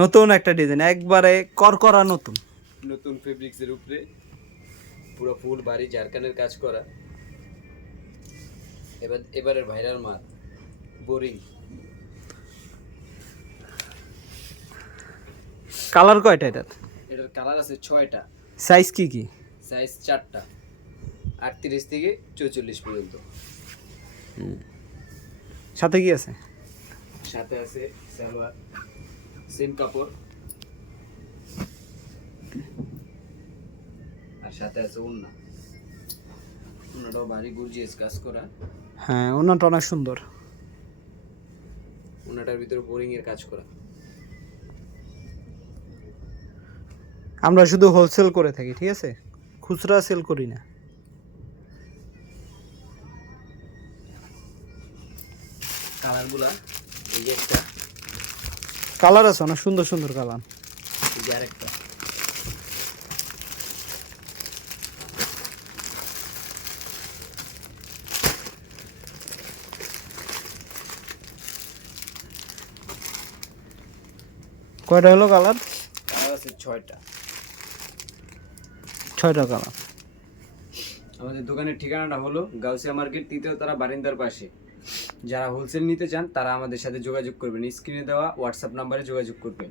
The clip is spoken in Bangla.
নতুন একটা ডিজাইন, একবারে করকরা নতুন। নতুন ফেব্রিক্সের উপরে পুরো ফুল বাড়ি ঝাড়খানের কাজ করা। এবারের ভাইরাল মাল বোরিং। কালার কয়টা এটার? এটার কালার আছে 6টা। সাইজ কি কি? সাইজ 4টা, 38 থেকে 44 পর্যন্ত। সাথে কি আছে? সাথে আছে সালোয়ার, সেম কাপড়, আর সাথে আছে ওড়না। ওড়নাটাও ভারী গর্জিয়াস কাজ করা। হ্যাঁ, ওনাটা অনেক সুন্দর। ওড়নাটার ভিতরে বোরিং এর কাজ করা। আমরা শুধু হোলসেল করে থাকি, ঠিক আছে, খুচরা সেল করি না। কালারগুলা এই যে একটা, কালার আছে অনেক সুন্দর সুন্দর কালার। এই যে আরেকটা। কয়টা হলো কালার? কালার আছে 6টা। 6টা কালার। আমাদের দোকানের ঠিকানাটা হলো গাউসিয়া মার্কেট, 3য় তলা, বারিন্দার পাশে। যারা হোলসেল নিতে চান তারা আমাদের সাথে যোগাযোগ করবেন, স্ক্রিনে দেওয়া হোয়াটসঅ্যাপ নাম্বারে যোগাযোগ করবেন।